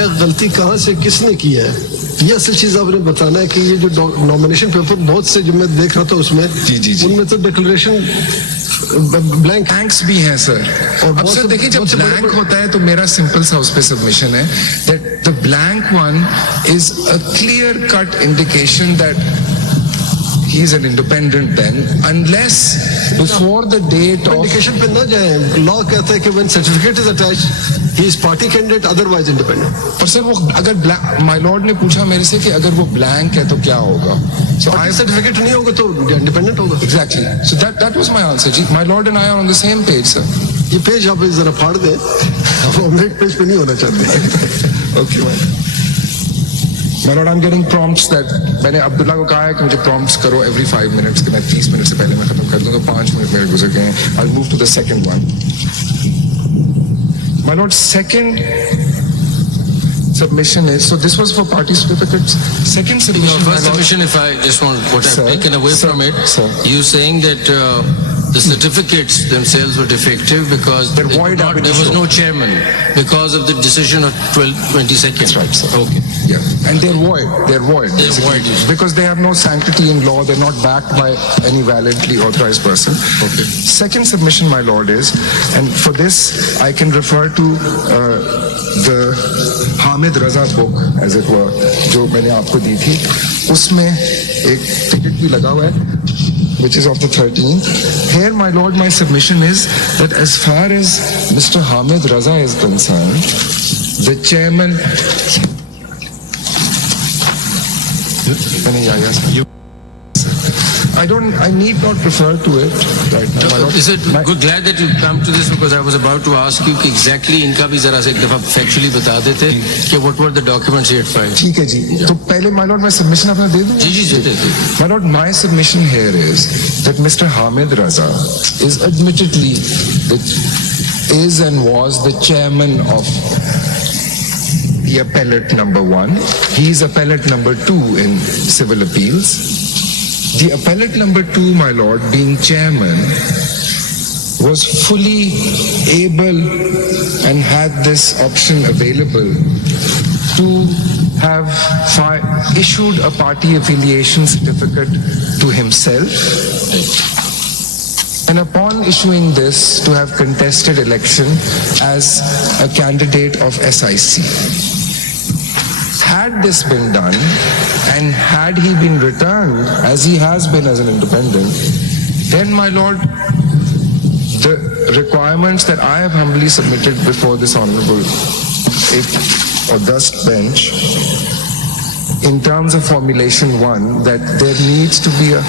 है गलती कहाँ से किसने की है, ये असल चीज आपने बताना है कि ये जो नॉमिनेशन पेपर बहुत से जो मैं देख रहा था उसमें उनमें तो डिक्लेरेशन ब्लैंक्स भी हैं सर। अब सर देखिए जब ब्लैंक होता है तो मेरा सिंपल सा उस पे सबमिशन है that the blank one is a clear cut indication that he is an independent then unless before the date of indication पे ना जाए, लॉ कहता है कि when certificate is attached he is party candidate otherwise independent। पर sir वो अगर my Lord ने पूछा मेरे से कि अगर वो ब्लैंक है तो क्या होगा, so आई सर्टिफिकेट नहीं होगा तो इंडिपेंडेंट होगा। Exactly, so that was my answer जी। My lord and I are on the same page sir. ये पेज आप जरा फाड़ दें, हम एक पेज पे नहीं होना चाहते। Okay My lord, I'm getting prompts that मैंने अब्दुल्ला को कहा है कि मुझे prompts करो every 5 minutes कि मैं 30 मिनट से पहले मैं खत्म कर दूं, तो 5 मिनट मेरे गुजर गए हैं। I'll move to the second one. My lord, second submission is, so this was for party certificates. Second submission, first submission, if I just want what I've taken away from it, you saying that the certificates themselves were defective because they're void. There was no chairman because of the decision of 22nd. That's right, sir. Okay. Yeah, and they're void. They're void. They're void because they have no sanctity in law. They're not backed by any validly authorized person. Okay. Second submission, my lord, is, and for this I can refer to the Hamid Raza book, as it were, जो मैंने आपको दी थी, उसमें एक ticket भी लगा हुआ है, which is of the 13th. Here, my lord, my submission is that as far as Mr. Hamid Raza is concerned, the chairman. I need not refer to it right now. Is it glad that you come to this because I was about to ask you कि exactly इनका भी जरा से एक दफा factually बता देते कि what were the documents he had filed. ठीक है जी, तो पहले my lord मैं submission अपना दे दूँ? जी। My lord, my submission here is that Mr. Hamid Raza is admittedly is and was the chairman of the appellate number 1. He is appellate number 2 in civil appeals. The appellate number 2, my lord, being chairman, was fully able and had this option available to have issued a party affiliation certificate to himself, and upon issuing this to have contested election as a candidate of SIC. Had this been done, and had he been returned, as he has been as an independent, then, my lord, the requirements that I have humbly submitted before this honorable august bench, in terms of formulation 1, that there needs to be a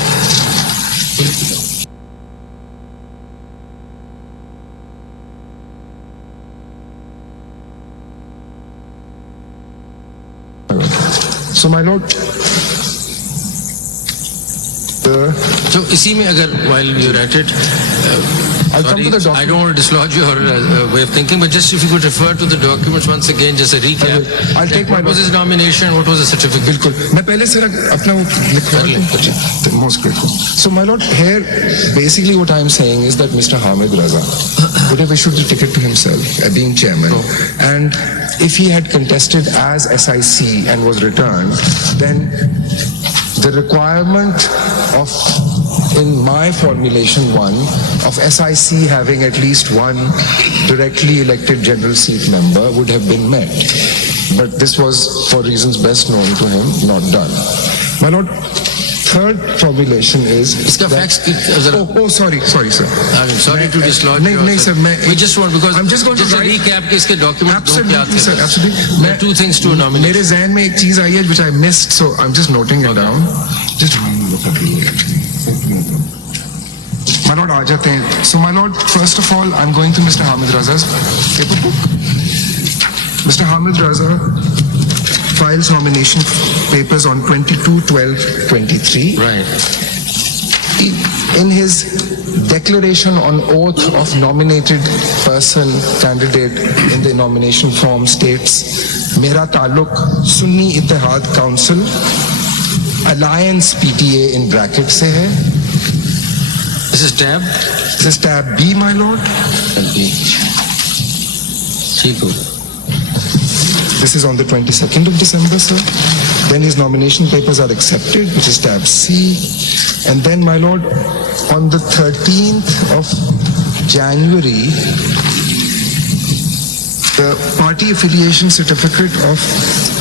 So, my lord, so इसी में अगर while you're at it, I'll come to the document. I don't want to dislodge your way of thinking, but just if you could refer to the documents once again, just a recap. I'll take my. What was his nomination? What was the certificate? बिल्कुल, मैं पहले sir अपना वो लिखवा लूँ. Most grateful. So, my lord, here basically what I'm saying is that Mr. Hamid Raza would have issued the ticket to himself, being chairman, and if he had contested as SIC and was returned, then the requirement of, in my formulation 1, of SIC having at least one directly elected general seat member would have been met. But this was, for reasons best known to him, not done. My lord, third formulation is इसका facts sorry sir. I'm sorry to dislodge you. नहीं sir, we just want, because I'm just going to recap के इसके documents absolutely sir, absolutely. There are two things to nominate. मेरे ज़हन में एक चीज आई है which I missed, so I'm just noting it down. Just look at it. My lord, आ जाते हैं. So my lord, first of all, I'm going to Mr. Hamid Raza's paper book. Mr. Hamid Raza files nomination papers on 22/12/23. Right. In his declaration on oath of nominated person candidate in the nomination form states, "Mera taluk Sunni Ittihad Council, Alliance PTA in bracket se hai." This is tab. This is tab B, my lord. B. ठीक हो. This is on the 22nd of December, sir. Then his nomination papers are accepted, which is tab C. And then, my lord, on the 13th of January, the party affiliation certificate of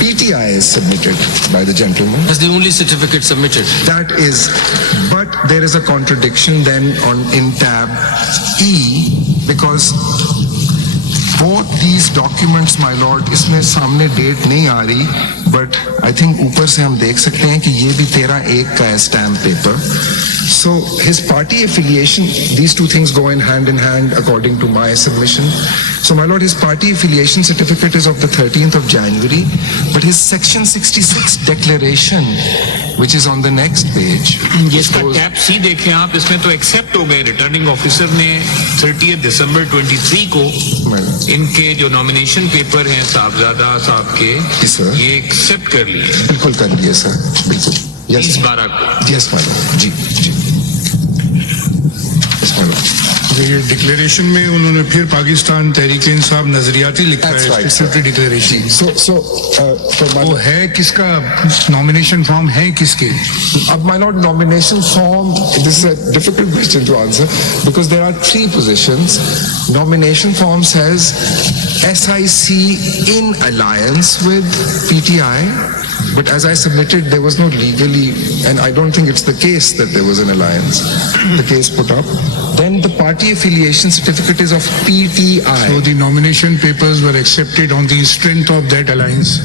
PTI is submitted by the gentleman. That's the only certificate submitted. That is, but there is a contradiction then in tab E, because both these documents, my lord, इसमें सामने date नहीं आ रही, but I think ऊपर से हम देख सकते हैं कि ये भी 13/1 का है stamp paper. So his party affiliation, these two things go in hand according to my submission. So my lord, his party affiliation certificate is of the 13th of January, but his section 66 declaration, which is on the next page. जिसका tab सी देखें आप, इसमें तो accept हो गए. Returning officer ने 30 दिसंबर 23 को इनके जो नॉमिनेशन पेपर हैं साहबजादा साहब के, Yes, sir. ये एक्सेप्ट कर लिए बिल्कुल कर लिए सर, बिल्कुल. Yes, 30/12 को. yes, my lord. जी. Yes, my lord. ये डिक्लेरेशन में उन्होंने फिर पाकिस्तान तहरीक इंसाफ नजरियाती लिखा That's है, right, specific sir. Declaration. So my वो lord, है किसका नॉमिनेशन फॉर्म है किसके? my lord, nomination form, this is a difficult question to answer because there are three positions. Nomination form says SIC in alliance with PTI, but as I submitted, there was no legally, and I don't think it's the case that there was an alliance, the case put up. Then the party affiliation certificate is of PTI. So the nomination papers were accepted on the strength of that alliance.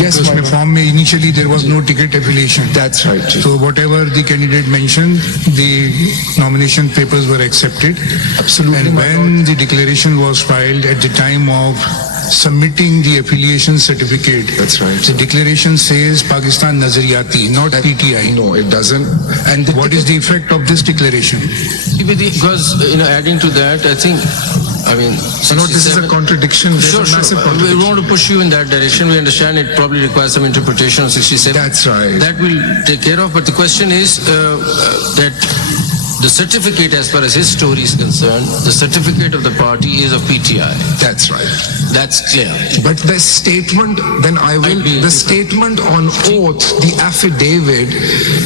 Yes, Because my में lord. Form में initially there was no ticket affiliation. That's right. Chief. So whatever the candidate mentioned, the nomination papers were accepted. Absolutely, And my when the declaration was filed at the time of submitting the affiliation certificate, That's right. the declaration says Pakistan Nazariyati, not PTI. No, it doesn't. And the What is the effect of this declaration? Because, adding to that, I think, No, this is a 67 contradiction. There's Sure, a massive sure. We contradiction. want to push you in that direction. We understand it probably requires some interpretation of 67. That's right. That we'll take care of. But the question is that the certificate, as far as his story is concerned, the certificate of the party is of PTI. That's right. That's clear. But the statement, then I will, agree. the statement on oath, the affidavit,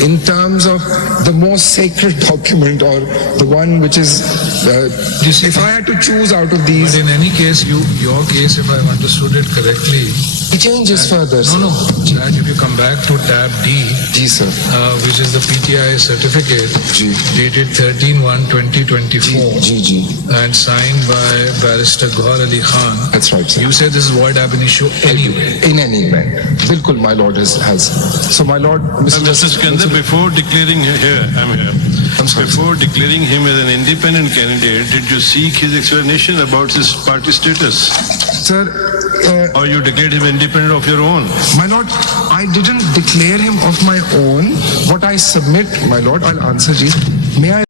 in terms of the most sacred document or the one which is, if I had to choose out of But these, in any case, your case, if I understood it correctly, it changes further. no, that if you come back to tab D, Ji, sir. which is the PTI certificate, Ji. dated 13/1/2024, Ji. and signed by Barrister Ghor Ali Khan, That's right, sir. you say this is void ab initio anyway. In any event. Bilkul, my lord has. So, my lord, Mr. Skandar, before declaring I'm here. I'm sorry. Before declaring him as an independent candidate, did you seek his explanation about his party status? Sir, Or you declared him independent of your own? my lord, I didn't declare him of my own. What I submit, my lord, I'll answer, Ji. May I